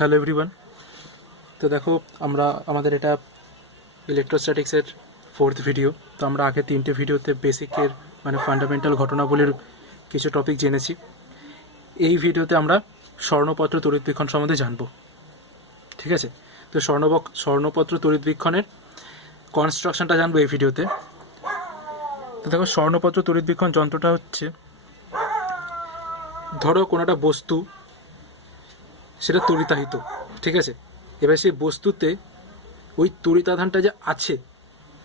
Hello everyone. তো দেখো আমরা আমাদের এটা ইলেকট্রোস্ট্যাটিক্সের 4th ভিডিও। তো আমরা আগে 3টে ভিডিওতে বেসিকের মানে ফান্ডামেন্টাল ঘটনাবলীর কিছু টপিক জেনেছি। এই ভিডিওতে আমরা স্বর্ণপত্র তড়িৎবীক্ষণ সম্বন্ধে জানবো, ঠিক আছে? তো স্বর্ণপত্র তড়িৎবীক্ষণের কনস্ট্রাকশনটা জানবো এই ভিডিওতে। তো দেখো, স্বর্ণপত্র তড়িৎবীক্ষণ যন্ত্রটা হচ্ছে, ধরো কোনো একটা বস্তু, সেটা তড়িতাহিত, ঠিক আছে? এবার সেই বস্তুতে ওই তড়িতাধানটা যে আছে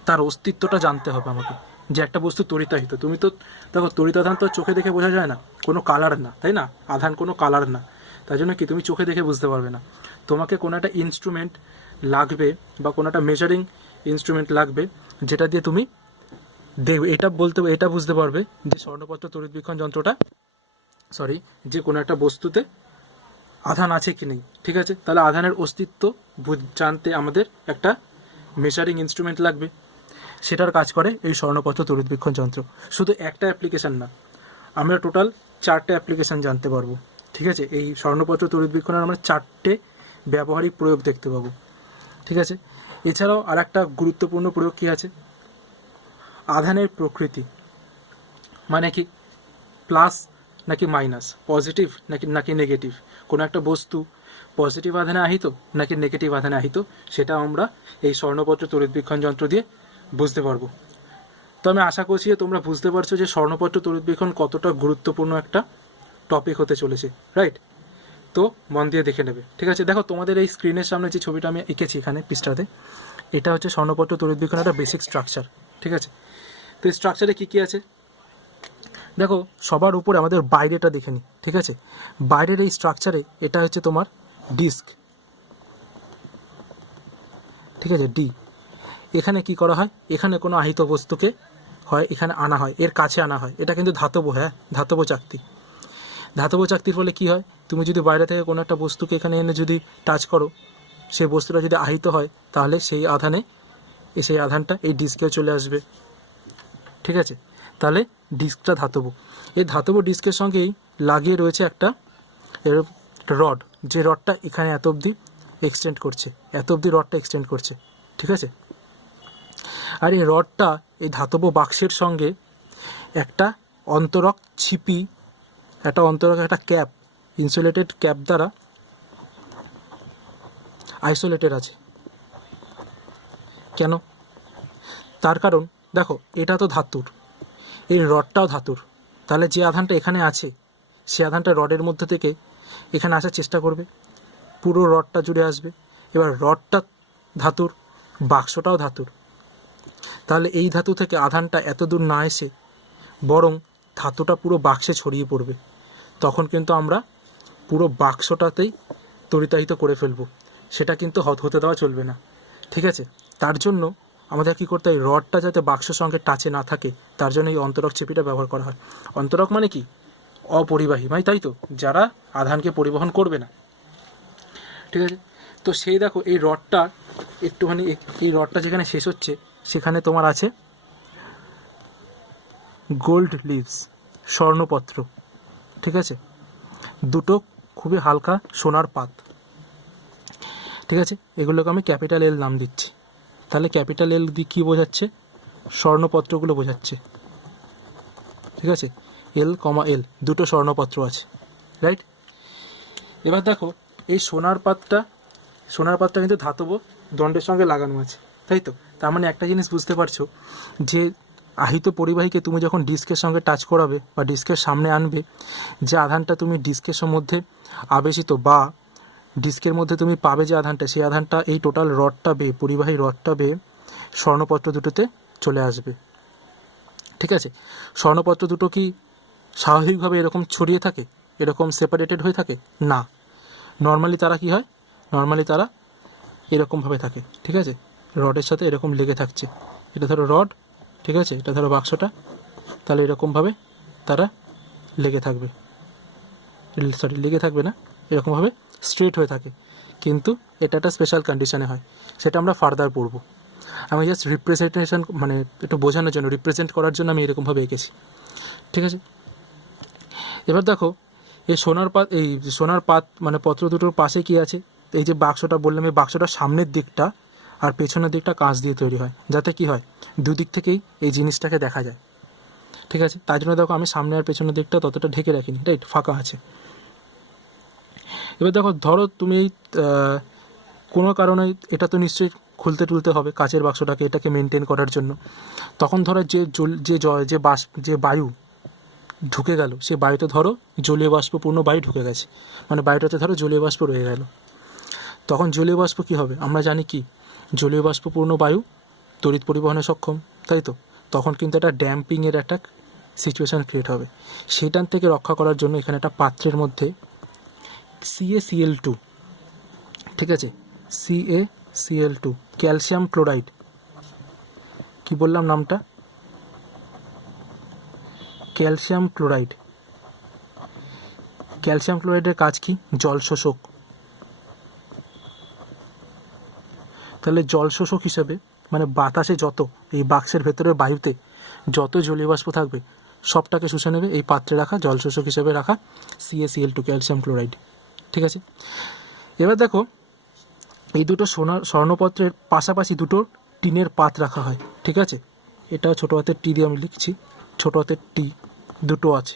তার অস্তিত্বটা জানতে হবে আমাকে, যে একটা বস্তু তড়িতাহিত। তুমি তো দেখো, তড়িতাধান তো চোখে দেখে বোঝা যায় না, কোনো কালার না, তাই না? আধান কোনো কালার না, তাই জন্য কি তুমি চোখে দেখে বুঝতে পারবে না। তোমাকে কোনো একটা ইনস্ট্রুমেন্ট লাগবে বা কোনো একটা মেজারিং ইনস্ট্রুমেন্ট লাগবে, যেটা দিয়ে তুমি দেখবে, এটা বুঝতে পারবে যে স্বর্ণপত্র তড়িৎবীক্ষণ যন্ত্রটা যে কোনো একটা বস্তুতে আধান আছে কি নেই, ঠিক আছে? তাহলে আধানের অস্তিত্ব জানতে আমাদের একটা মেজারিং ইনস্ট্রুমেন্ট লাগবে, সেটার কাজ করে এই স্বর্ণপত্র তড়িৎবীক্ষণ যন্ত্র। শুধু একটা অ্যাপ্লিকেশান না, আমরা টোটাল 4টে অ্যাপ্লিকেশান জানতে পারবো, ঠিক আছে? এই স্বর্ণপত্র তড়িৎবীক্ষণের আমরা 4টে ব্যবহারিক প্রয়োগ দেখতে পাবো, ঠিক আছে? এছাড়াও আর একটা গুরুত্বপূর্ণ প্রয়োগ কী আছে, আধানের প্রকৃতি, মানে কি প্লাস নাকি মাইনাস, পজিটিভ নাকি নেগেটিভ, কোনো একটা বস্তু পজিটিভ আধানে আহিত নাকি নেগেটিভ আধানে আহিত, সেটা আমরা এই স্বর্ণপত্র তড়িৎবীক্ষণ যন্ত্র দিয়ে বুঝতে পারবো। তো আমি আশা করছি যে তোমরা বুঝতে পারছো যে স্বর্ণপত্র তড়িৎবীক্ষণ কতটা গুরুত্বপূর্ণ একটা টপিক হতে চলেছে, রাইট? তো মন দিয়ে দেখে নেবে, ঠিক আছে? দেখো, তোমাদের এই স্ক্রিনের সামনে যে ছবিটা আমি এঁকেছি এখানে পৃষ্ঠাতে, এটা হচ্ছে স্বর্ণপত্র তড়িৎবীক্ষণের একটা বেসিক স্ট্রাকচার, ঠিক আছে? তো এই স্ট্রাকচারে কী কী আছে দেখো, সবার উপরে আমাদের বাইরেটা দেখে নিই, ঠিক আছে? বাইরের এই স্ট্রাকচারে এটা হচ্ছে তোমার ডিস্ক, ঠিক আছে? ডি। এখানে কি করা হয়, এখানে কোনো আহিত বস্তুকে হয় এখানে আনা হয়, এর কাছে আনা হয়। এটা কিন্তু ধাতব, হ্যাঁ, ধাতব চাকতি। ধাতব চাকতির ফলে কি হয়, তুমি যদি বাইরে থেকে কোনো একটা বস্তুকে এখানে এনে যদি টাচ করো, সেই বস্তুটা যদি আহিত হয়, তাহলে সেই আধানটা এই ডিস্কেও চলে আসবে, ঠিক আছে? তাহলে ডিস্কটা ধাতব। এই ধাতব ডিস্কের সঙ্গেই লাগিয়ে রয়েছে একটা রড, যে রডটা এখানে এত অবধি এক্সটেন্ড করছে, ঠিক আছে? আর এই রডটা এই ধাতব বাক্সের সঙ্গে একটা অন্তরক ছিপি, একটা ক্যাপ, ইনসুলেটেড ক্যাপ দ্বারা আইসোলেটেড আছে। কেন? তার কারণ দেখো, এটা তো ধাতুর, এই রডটাও ধাতুর, তাহলে যে আধানটা এখানে আছে সে আধানটা রডের মধ্যে থেকে এখানে আসার চেষ্টা করবে, পুরো রডটা জুড়ে আসবে। এবার রডটা ধাতুর, বাক্সটাও ধাতুর, তাহলে এই ধাতু থেকে আধানটা এত দূর না এসে বরং ধাতুটা পুরো বাক্সে ছড়িয়ে পড়বে। তখন কিন্তু আমরা পুরো বাক্সটাতেই তড়িতাহিত করে ফেলব, সেটা কিন্তু হতে দেওয়া চলবে না, ঠিক আছে? তার জন্য আমাদের কী করতে হয়, রডটা যাতে বাক্সের সঙ্গে টাচে না থাকে, তার জন্য এই অন্তরক ছিপিটা ব্যবহার করা হয়। অন্তরক মানে কি? অপরিবাহী, মানে তাই তো, যারা আধানকে পরিবহন করবে না, ঠিক আছে? তো সেই দেখো, এই রডটা একটুখানি, এই রডটা যেখানে শেষ হচ্ছে সেখানে তোমার আছে গোল্ড লিভস, স্বর্ণপত্র, ঠিক আছে? দুটো খুবই হালকা সোনার পাত, ঠিক আছে? এগুলোকে আমি ক্যাপিটাল এল নাম দিচ্ছি। তাহলে ক্যাপিটাল এল দিয়ে কী বোঝাচ্ছে? স্বর্ণপত্রগুলো বোঝাচ্ছে, ঠিক আছে? এল, দুটো স্বর্ণপত্র আছে, রাইট? এবার দেখো, এই সোনার পাতটা কিন্তু ধাতব দণ্ডের সঙ্গে লাগানো আছে, তাই তো? তার মানে একটা জিনিস বুঝতে পারছো, যে আহিত পরিবাহীকে তুমি যখন ডিস্কের সঙ্গে টাচ করাবে বা ডিস্কের সামনে আনবে, যে আধানটা তুমি ডিস্কের মধ্যে আবেশিত বা ডিস্কের মধ্যে তুমি পাবে যে আধানটা, সেই আধানটা এই টোটাল পরিবাহী রডটা বেয়ে স্বর্ণপত্র দুটোতে চলে আসবে, ঠিক আছে? স্বর্ণপত্র দুটো কি স্বাভাবিকভাবে এরকম ছড়িয়ে থাকে, এরকম সেপারেটেড হয়ে থাকে না? নর্মালি তারা এরকমভাবে থাকে, ঠিক আছে? রডের সাথে এরকম লেগে থাকছে, এটা ধরো রড, ঠিক আছে? এটা ধরো বাক্সটা, তাহলে এরকমভাবে তারা লেগে থাকবে না, এরকমভাবে স্ট্রেট হয়ে থাকে। কিন্তু এটা একটা স্পেশাল কন্ডিশনে হয়, সেটা আমরা ফার্দার পড়বো। আমি জাস্ট রিপ্রেজেন্টেশন, মানে একটু বোঝানোর জন্য, রিপ্রেজেন্ট করার জন্য আমি এরকমভাবে এঁকেছি, ঠিক আছে? এবার দেখো, এই সোনার পাত মানে পত্র দুটোর পাশে কি আছে, এই যে বাক্সটা বললাম, এই বাক্সটার সামনের দিকটা আর পেছনের দিকটা কাঁচ দিয়ে তৈরি হয়, যাতে কি হয় দুদিক থেকেই এই জিনিসটাকে দেখা যায়। ঠিক আছে, তাই জন্য দেখো আমি সামনে আর পেছনের দিকটা ততটা ঢেকে রাখিনি, রাইট, ফাঁকা আছে। এবার দেখো, ধরো তুমি কোনো কারণে এটা তো নিশ্চয়ই খুলতে টুলতে হবে কাচের বাক্সটাকে, এটাকে মেনটেন করার জন্য। তখন ধরো যে বায়ু ঢুকে গেল, সে বায়ুতে ধরো জলীয় বাষ্পপূর্ণ বায়ু ঢুকে গেছে, মানে বায়ুটাতে ধরো জলীয় বাষ্প রয়ে গেল। তখন জলীয় বাষ্প কী হবে, আমরা জানি কি জলীয় বাষ্পপূর্ণ বায়ু তড়িৎ পরিবহনে সক্ষম, তাই তো? তখন কিন্তু একটা ড্যাম্পিংয়ের একটা সিচুয়েশান ক্রিয়েট হবে। সেটার থেকে রক্ষা করার জন্য এখানে একটা পাত্রের মধ্যে CaCl2, ঠিক আছে, CaCl2, ক্যালসিয়াম ক্লোরাইড, কি বললাম নামটা, ক্যালসিয়াম ক্লোরাইড। ক্যালসিয়াম ক্লোরাইডের কাজ কি, জল শোষক। তাহলে জল শোষক হিসেবে মানে বাতাসে যত, এই বাক্সের ভেতরে বায়ুতে যত জলীয় বাষ্প থাকবে সবটাকে শুষে নেবে এই পাত্রে রাখা জল শোষক হিসেবে রাখা CaCl2, ক্যালসিয়াম ক্লোরাইড। ঠিক আছে, এবার দেখো এই দুটো স্বর্ণপত্রের পাশাপাশি দুটো টিনের পাত রাখা হয়। ঠিক আছে, এটা ছোটো হাতের টি দিয়ে আমি লিখছি, ছোটো হাতের টি দুটো আছে,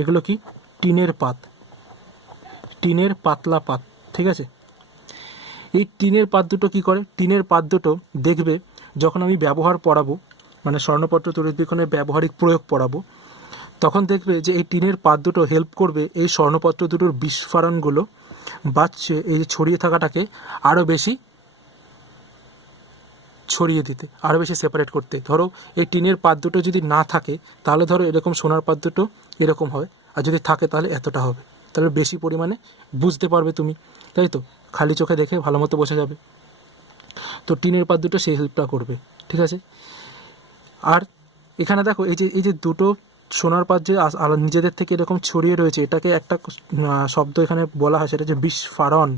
এগুলো কি টিনের পাত, টিনের পাতলা পাত। ঠিক আছে, এই টিনের পাত দুটো কী করে, টিনের পাত দুটো দেখবে যখন আমি ব্যবহার পড়াবো, মানে স্বর্ণপত্র তড়িৎবিজ্ঞানের ব্যবহারিক প্রয়োগ পড়াবো, তখন দেখবে যে এই টিনের পাত দুটো হেল্প করবে এই স্বর্ণপত্র দুটোর বিস্ফোরণগুলো বাচ্চে এই ছড়িয়ে থাকাটাকে আরও বেশি ছড়িয়ে দিতে, আরও বেশি সেপারেট করতে। ধরো এই টিনের পাত দুটো যদি না থাকে তাহলে ধরো এরকম সোনার পাত দুটো এরকম হয়, আর যদি থাকে তাহলে এতটা হবে, তাহলে বেশি পরিমাণে বুঝতে পারবে তুমি, তাই তো? খালি চোখে দেখে ভালো মতো বোঝা যাবে। তো টিনের পাত দুটো সেই হেল্পটা করবে। ঠিক আছে, আর এখানে দেখো এই যে দুটো সোনার পাত যে নিজেদের থেকে এরকম ছড়িয়ে রয়েছে, এটাকে একটা শব্দ এখানে বলা হয়, সেটা হচ্ছে বিস্ফোরণ,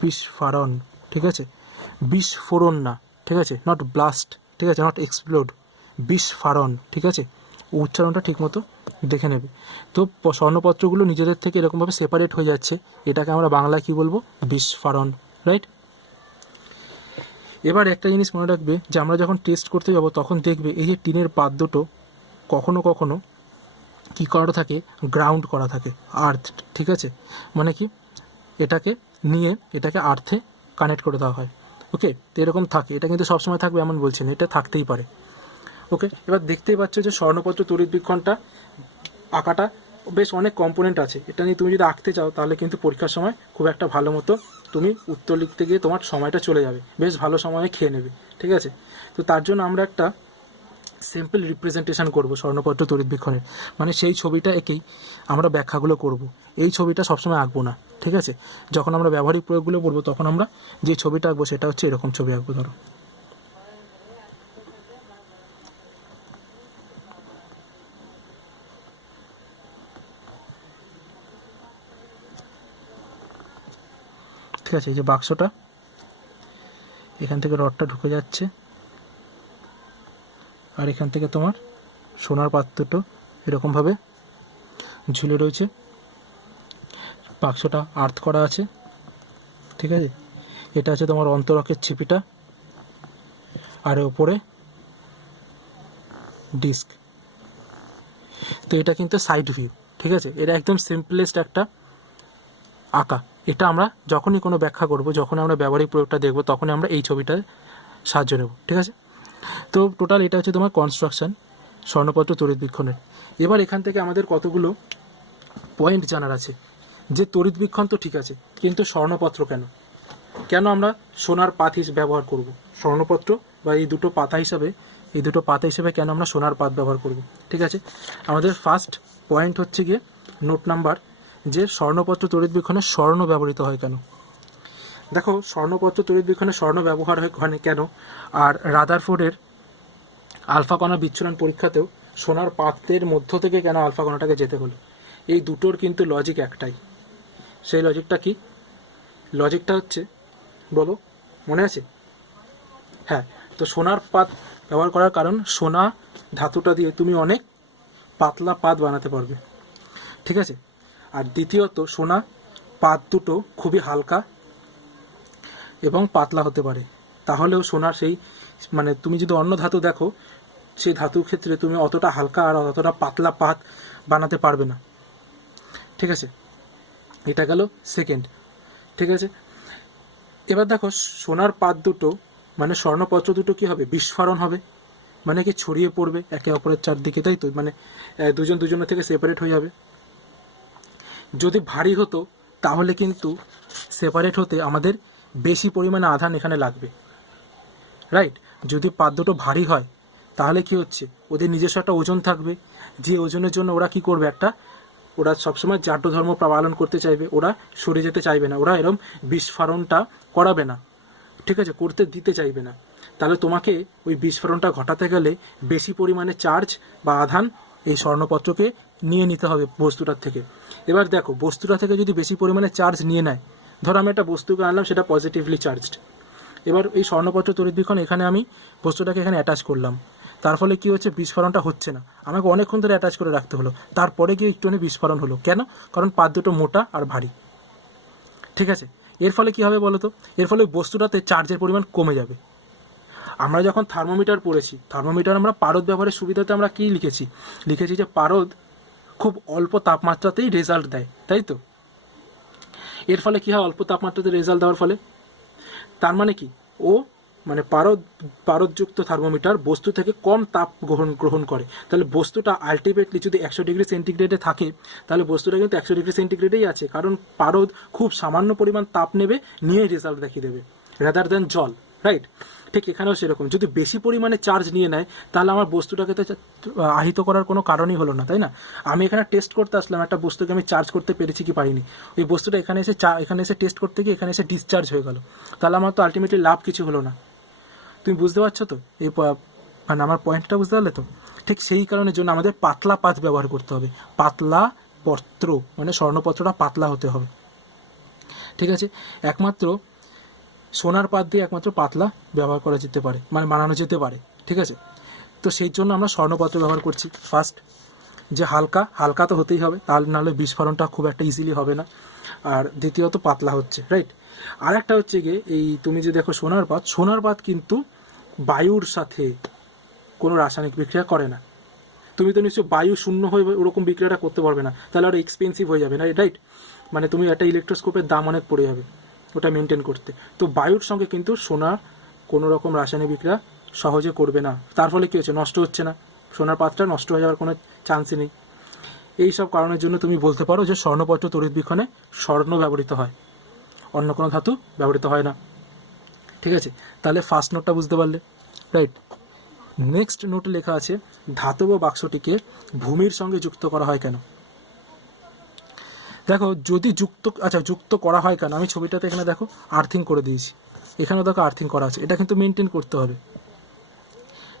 বিস্ফোরণ। ঠিক আছে, বিস্ফোরণ না, ঠিক আছে, নট ব্লাস্ট, ঠিক আছে, নট এক্সপ্লোড, বিস্ফোরণ। ঠিক আছে, উচ্চারণটা ঠিকমতো দেখে নেবে। তো স্বর্ণপত্রগুলো নিজেদের থেকে এরকমভাবে সেপারেট হয়ে যাচ্ছে, এটাকে আমরা বাংলায় কী বলবো, বিস্ফোরণ, রাইট। এবার একটা জিনিস মনে রাখবে যে আমরা যখন টেস্ট করতে যাব তখন দেখবে এই যে টিনের পাত দুটো কখনো কখনো কী করা থাকে, গ্রাউন্ড করা থাকে, আর্থ। ঠিক আছে, মানে কি এটাকে নিয়ে এটাকে আর্থে কানেক্ট করে দেওয়া হয়। ওকে, তো এরকম থাকে, এটা কিন্তু সবসময় থাকবে এমন বলছি না, এটা থাকতেই পারে। ওকে, এবার দেখতেই পাচ্ছ যে স্বর্ণপত্র তড়িৎবিক্ষণটা আঁকাটা বেশ অনেক কম্পোনেন্ট আছে, এটা নিয়ে তুমি যদি আঁকতে চাও তাহলে কিন্তু পরীক্ষার সময় খুব একটা ভালো মতো তুমি উত্তর লিখতে গিয়ে তোমার সময়টা চলে যাবে, বেশ ভালো সময় খেয়ে নেবে। ঠিক আছে, তো তার জন্য আমরা একটা সিম্পল রিপ্রেজেন্টেশন করব স্বর্ণপত্র তড়িৎবিক্ষণের, মানে সেই ছবিটা এঁকেই আমরা ব্যাখ্যাগুলো করব। এই ছবিটা সবসময় আঁকবো না। ঠিক আছে, যখন আমরা ব্যবহারিক প্রয়োগগুলো করবো তখন আমরা যে ছবিটা আঁকবো সেটা হচ্ছে এরকম ছবি আঁকবো। ধরো ঠিক আছে, এই যে বাক্সটা, এখান থেকে রডটা ঢুকে যাচ্ছে, আর এখান থেকে তোমার সোনার পাত্রটা এরকমভাবে ঝুলে রয়েছে, বাক্সটা আর্থ করা আছে। ঠিক আছে, এটা আছে তোমার অন্তরকের ছিপিটা, আর ওপরে ডিস্ক। তো এটা কিন্তু সাইড ভিউ। ঠিক আছে, এটা একদম সিম্পলেস্ট একটা আঁকা। এটা আমরা যখনই কোনো ব্যাখ্যা করব, যখন আমরা ব্যবহারিক প্রয়োগটা দেখব, তখনই আমরা এই ছবিটার সাহায্য নেব। ঠিক আছে, তো টোটাল এটা হচ্ছে তোমার কনস্ট্রাকশন স্বর্ণপত্র তড়িৎবিক্ষণের। এবার এখান থেকে আমাদের কতগুলো পয়েন্ট জানার আছে, যে তড়িৎবিক্ষণ তো ঠিক আছে, কিন্তু স্বর্ণপত্র কেন, কেন আমরা সোনার পাত হিসেবে ব্যবহার করব, স্বর্ণপত্র বা এই দুটো পাতা হিসেবে কেন আমরা সোনার পাত ব্যবহার করব। ঠিক আছে, আমাদের ফার্স্ট পয়েন্ট হচ্ছে গিয়ে নোট নাম্বার, যে স্বর্ণপত্র তড়িৎবিক্ষণে স্বর্ণ ব্যবহৃত হয় কেন। দেখো, স্বর্ণপত্র তড়িৎবিক্ষণে স্বর্ণ ব্যবহার হয় কেন, আর রাদারফোর্ডের আলফা কণা বিচ্ছুরণ পরীক্ষাতেও সোনার পাত্রের মধ্য থেকে কেন আলফা কণাটাকে যেতে হলো, এই দুটোর কিন্তু লজিক একটাই। সেই লজিকটা কি, লজিকটা হচ্ছে, বলো, মনে আছে? হ্যাঁ, তো সোনার পাত ব্যবহার করার কারণ, সোনা ধাতুটা দিয়ে তুমি অনেক পাতলা পাত বানাতে পারবে। ঠিক আছে, আর দ্বিতীয়ত সোনা পাত দুটো খুবই হালকা, এবং পাতলা হতে পারে। তাহলেও সোনার সেই মানে তুমি যদি অন্য ধাতু দেখো, সেই ধাতুর ক্ষেত্রে তুমি অতটা হালকা আর অতটা পাতলা পাত বানাতে পারবে না। ঠিক আছে, এটা গেল সেকেন্ড। ঠিক আছে, এবার দেখো সোনার পাত দুটো মানে স্বর্ণপত্র দুটো কি হবে, বিস্ফোরণ হবে, মানে কি ছড়িয়ে পড়বে একে অপরের চারদিকে, তাই তো, মানে দুজন দুজনের থেকে সেপারেট হয়ে যাবে। যদি ভারী হতো তাহলে কিন্তু সেপারেট হতে আমাদের বেশি পরিমাণে আধান এখানে লাগবে, রাইট। যদি পাত দুটো ভারী হয় তাহলে কি হচ্ছে, ওদের নিজস্ব একটা ওজন থাকবে, যে ওজনের জন্য ওরা কি করবে, ওরা সবসময় জাড্য ধর্ম পালন করতে চাইবে, ওরা সরে যেতে চাইবে না, ওরা এরম বিস্ফোরণটা করাবে না, ঠিক আছে, করতে দিতে চাইবে না। তাহলে তোমাকে ওই বিস্ফোরণটা ঘটাতে গেলে বেশি পরিমাণে চার্জ বা আধান এই স্বর্ণপত্রকে নিয়ে নিতে হবে বস্তুটার থেকে। এবার দেখো বস্তুটা থেকে যদি বেশি পরিমাণে চার্জ নিয়ে নেয়, ধরো আমি একটা বস্তুকে আনলাম, সেটা পজিটিভলি চার্জড, এবার এই স্বর্ণপত্র তড়িৎবিক্ষণ এখানে আমি বস্তুটাকে এখানে অ্যাটাচ করলাম, তার ফলে কী হচ্ছে, বিস্ফোরণটা হচ্ছে না, আমাকে অনেকক্ষণ ধরে অ্যাটাচ করে রাখতে হলো, তারপরে গিয়ে একটুখানি বিস্ফোরণ হলো। কেন? কারণ পাত দুটো মোটা আর ভারী। ঠিক আছে, এর ফলে কী হবে বলো তো, এর ফলে বস্তুটাতে চার্জের পরিমাণ কমে যাবে। আমরা যখন থার্মোমিটার পড়েছি, থার্মোমিটার আমরা পারদ ব্যবহারের সুবিধাতে আমরা কী লিখেছি যে পারদ খুব অল্প তাপমাত্রাতেই রেজাল্ট দেয়, তাই তো। এর ফলে কী হয়, অল্প তাপমাত্রাতে রেজাল্ট দেওয়ার ফলে তার মানে কি, ও মানে পারদযুক্ত থার্মোমিটার বস্তু থেকে কম তাপ গ্রহণ করে। তাহলে বস্তুটা আলটিমেটলি যদি 100 ডিগ্রি সেন্টিগ্রেডে থাকে, তাহলে বস্তুটা কিন্তু 100 ডিগ্রি সেন্টিগ্রেডেই আছে, কারণ পারদ খুব সামান্য পরিমাণ তাপ নেবে, নিয়েই রেজাল্ট দেখিয়ে দেবে, রাদার দ্যান জল, রাইট। ঠিক এখানেও সেরকম, যদি বেশি পরিমাণে চার্জ নিয়ে নেয় তাহলে আমার বস্তুটাকে তো আহিত করার কোনো কারণই হলো না, তাই না। আমি এখানে টেস্ট করতে আসলাম একটা বস্তুকে, আমি চার্জ করতে পেরেছি কি পারিনি, ওই বস্তুটা এখানে এসে টেস্ট করতে গিয়ে এখানে এসে ডিসচার্জ হয়ে গেল, তাহলে আমার তো আলটিমেটলি লাভ কিছু হলো না। তুমি বুঝতে পারছো তো এই মানে আমার পয়েন্টটা বুঝতে পারলে তো। ঠিক সেই কারণের জন্য আমাদের পাতলা পাত ব্যবহার করতে হবে, পাতলা পত্র মানে স্বর্ণপত্রটা পাতলা হতে হবে। ঠিক আছে, একমাত্র সোনার পাত দিয়ে একমাত্র পাতলা ব্যবহার করা যেতে পারে, মানে বানানো যেতে পারে। ঠিক আছে, তো সেই জন্য আমরা স্বর্ণপত্র ব্যবহার করছি। ফার্স্ট যে হালকা তো হতেই হবে, তাহলে নাহলে বিস্ফোরণটা খুব একটা ইজিলি হবে না। আর দ্বিতীয়ত পাতলা হচ্ছে, রাইট। আর একটা হচ্ছে গিয়ে এই তুমি যে দেখো সোনার পাত কিন্তু বায়ুর সাথে কোনো রাসায়নিক বিক্রিয়া করে না। তুমি তো নিশ্চয়ই বায়ু শূন্য হয়ে ওরকম বিক্রিয়াটা করতে পারবে না, তাহলে আরও এক্সপেন্সিভ হয়ে যাবে না, রাইট। মানে তুমি একটা ইলেকট্রোস্কোপের দাম অনেক পড়ে যাবে ওটা মেনটেন করতে। তো বায়ুর সঙ্গে কিন্তু সোনা কোনো রকম রাসায়নিক বিক্রিয়া সহজে করবে না, তার ফলে কী হচ্ছে, নষ্ট হচ্ছে না, সোনার পাতটা নষ্ট হয়ে যাওয়ার কোনো চান্সই নেই। এই সব কারণের জন্য তুমি বলতে পারো যে স্বর্ণপত্র তড়িৎবিক্ষণে স্বর্ণ ব্যবহৃত হয়, অন্য কোনো ধাতু ব্যবহৃত হয় না। ঠিক আছে, তাহলে ফার্স্ট নোটটা বুঝতে পারলে, রাইট। নেক্সট নোটে লেখা আছে ধাতব বাক্সটিকে ভূমির সঙ্গে যুক্ত করা হয় কেন। দেখো যদি যুক্ত করা হয় কেন, আমি ছবিটাতে এখানে দেখো আর্থিং করে দিয়েছি, এখানেও দেখো আর্থিং করা আছে, এটা কিন্তু মেনটেন করতে হবে।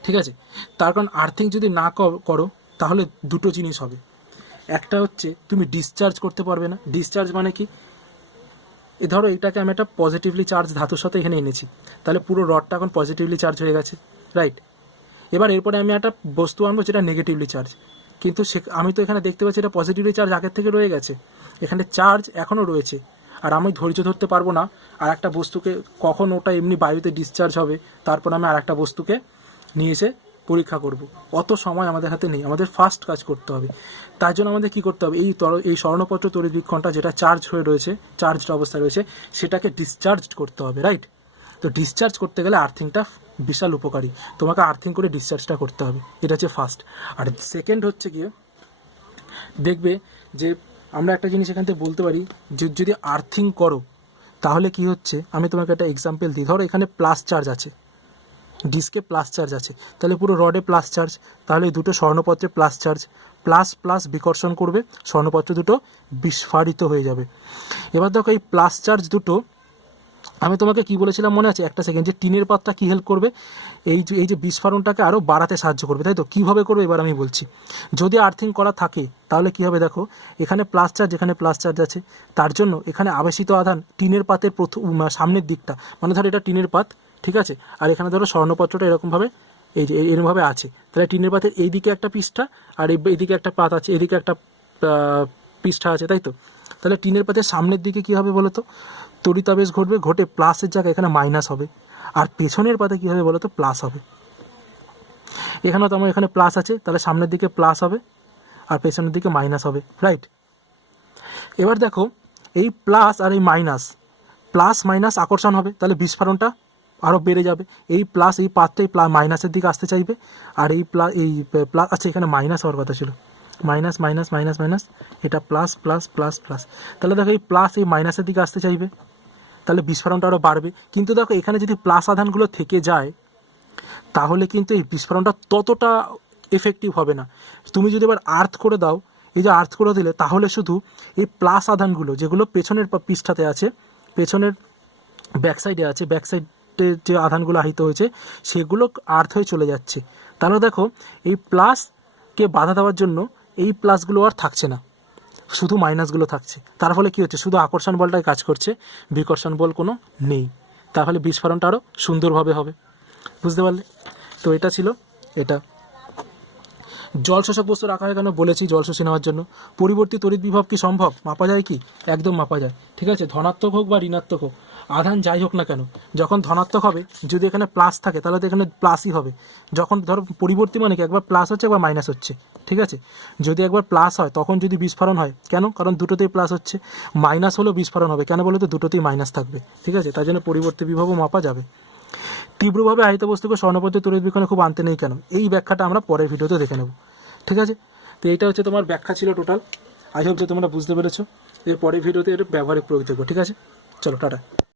ঠিক আছে, তার কারণ আর্থিং যদি না করো তাহলে দুটো জিনিস হবে, একটা হচ্ছে তুমি ডিসচার্জ করতে পারবে না। ডিসচার্জ মানে কি, ধরো এটাকে আমি একটা পজিটিভলি চার্জ ধাতুর সাথে এখানে এনেছি, তাহলে পুরো রডটা এখন পজিটিভলি চার্জ হয়ে গেছে, রাইট। এবার এরপরে আমি একটা বস্তু আনবো যেটা নেগেটিভলি চার্জ, কিন্তু আমি তো এখানে দেখতে পাচ্ছি এটা পজিটিভলি চার্জ আগের থেকে রয়ে গেছে, এখানে চার্জ এখনও রয়েছে, আর আমি ধৈর্য ধরতে পারবো না আর একটা বস্তুকে, কখন ওটা এমনি বায়ুতে ডিসচার্জ হবে, তারপর আমি আর একটা বস্তুকে নিয়ে এসে পরীক্ষা করব, অত সময় আমাদের হাতে নেই, আমাদের ফাস্ট কাজ করতে হবে। তার জন্য আমাদের কী করতে হবে, এই স্বর্ণপত্র তড়িৎবিক্ষণটা যেটা চার্জ হয়ে রয়েছে, চার্জড অবস্থায় রয়েছে, সেটাকে ডিসচার্জ করতে হবে, রাইট। তো ডিসচার্জ করতে গেলে আর্থিংটা বিশাল উপকারী, তোমাকে আর্থিং করে ডিসচার্জটা করতে হবে, এটা হচ্ছে ফার্স্ট। আর সেকেন্ড হচ্ছে গিয়ে দেখবে যে আমরা একটা জিনিস এখান থেকে বলতে পারি যে যদি আর্থিং করো তাহলে কি হচ্ছে, আমি তোমাকে একটা এক্সাম্পল দিই। ধরো এখানে প্লাস চার্জ আছে, ডিস্কে প্লাস চার্জ আছে, তাহলে পুরো রডে প্লাস চার্জ, তাহলে এই দুটো স্বর্ণপত্রে প্লাস চার্জ, প্লাস প্লাস বিকর্ষণ করবে, স্বর্ণপত্র দুটো বিস্ফারিত হয়ে যাবে। এবার দেখো এই প্লাস চার্জ দুটো, আমি তোমাকে কি বলেছিলাম মনে আছে, একটা সেকেন্ড, যে টিনের পাতটা কী হেল্প করবে, এই যে বিস্ফোরণটাকে আরও বাড়াতে সাহায্য করবে, তাই তো। কীভাবে করবে এবার আমি বলছি। যদি আর্থিং করা থাকে তাহলে কী হবে, দেখো এখানে প্লাস চার্জ, এখানে প্লাস চার্জ আছে, তার জন্য এখানে আবেশিত আধান টিনের পাতের সামনের দিকটা, মানে ধরো এটা টিনের পাত, ঠিক আছে, আর এখানে ধরো স্বর্ণপত্রটা এরকমভাবে এই যে এরকমভাবে আছে, তাহলে টিনের পাতের এই দিকে একটা পৃষ্ঠা আর এইদিকে একটা পাত আছে, এদিকে একটা পৃষ্ঠা আছে, তাই তো। তাহলে টিনের পাতের সামনের দিকে কী হবে বলো তো, তড়িতাবেশ ঘটবে, ঘটে প্লাসের জায়গায় এখানে মাইনাস হবে, আর পেছনের পাতে কী হবে বলো তো, প্লাস হবে। এখানেও তো আমার এখানে প্লাস আছে, তাহলে সামনের দিকে প্লাস হবে আর পেছনের দিকে মাইনাস হবে, রাইট। এবার দেখো এই প্লাস আর এই মাইনাস, প্লাস মাইনাস আকর্ষণ হবে, তাহলে বিস্ফোরণটা আরও বেড়ে যাবে। এই প্লাস এই পাতটাই মাইনাসের দিকে আসতে চাইবে, আর এই প্লাস আচ্ছা এখানে মাইনাস হওয়ার কথা ছিল, মাইনাস মাইনাস মাইনাস মাইনাস, এটা প্লাস প্লাস প্লাস প্লাস, তাহলে দেখো এই প্লাস এই মাইনাসের দিকে আসতে চাইবে, তাহলে বিস্ফোরণটা আরও বাড়বে। কিন্তু দেখো এখানে যদি প্লাস আধানগুলো থেকে যায় তাহলে কিন্তু এই বিস্ফোরণটা ততটা এফেক্টিভ হবে না। তুমি যদি এবার আর্থ করে দাও, এই যে আর্থ করে দিলে, তাহলে শুধু এই প্লাস আধানগুলো যেগুলো পেছনের পৃষ্ঠাতে আছে, পেছনের ব্যাক সাইডে আছে, ব্যাক সাইডে যে আধানগুলো আহিত হয়েছে সেগুলো আর্থ হয়ে চলে যাচ্ছে। তাহলে দেখো এই প্লাসকে বাধা দেওয়ার জন্য এই প্লাসগুলো আর থাকছে না, শুধু মাইনাসগুলো থাকছে। তার ফলে কী হচ্ছে, শুধু আকর্ষণ বলটাই কাজ করছে, বিকর্ষণ বল কোনো নেই। তার ফলে বিস্ফোরণটা আরও সুন্দরভাবে হবে। বুঝতে পারলে? তো এটা ছিল এটা। জল শোষক বস্তু রাখা হয় কেন বলেছি, জল শোষী নেওয়ার জন্য। পরিবর্তী তড়িৎ বিভব কি সম্ভব? মাপা যায় কি? একদম মাপা যায়, ঠিক আছে। ধনাত্মক হোক বা ঋণাত্মক হোক, আধান যাই হোক না কেন, যখন ধনাত্মক হবে, যদি এখানে প্লাস থাকে তাহলে তো এখানে প্লাসই হবে। যখন ধরো পরিবর্তী মানে কি, একবার প্লাস হচ্ছে একবার মাইনাস হচ্ছে, ঠিক আছে। যদি একবার প্লাস হয় তখন যদি বিস্ফোরণ হয়, কেন? কারণ দুটোতেই প্লাস হচ্ছে। মাইনাস হলেও বিস্ফোরণ হবে, কেন বলো তো? দুটোতেই মাইনাস থাকবে, ঠিক আছে। তাই জন্য পরিবর্তী বিভবও মাপা যাবে। তীব্রভাবে আহিত বস্তুকে স্বর্ণপদ্ধতি তড়িৎ বিজ্ঞানে খুব আনতে নেই কেন? এই ব্যাখ্যাটা আমরা পরের ভিডিওতে দেখে নেব, ঠিক আছে। তো এইটা হচ্ছে তোমার ব্যাখ্যা ছিল টোটাল। আই হোপ যে তোমরা বুঝতে পেরেছো। এর পরের ভিডিওতে এর ব্যবহারিক প্রয়োগ দেখবো, ঠিক আছে। চলো টাটা।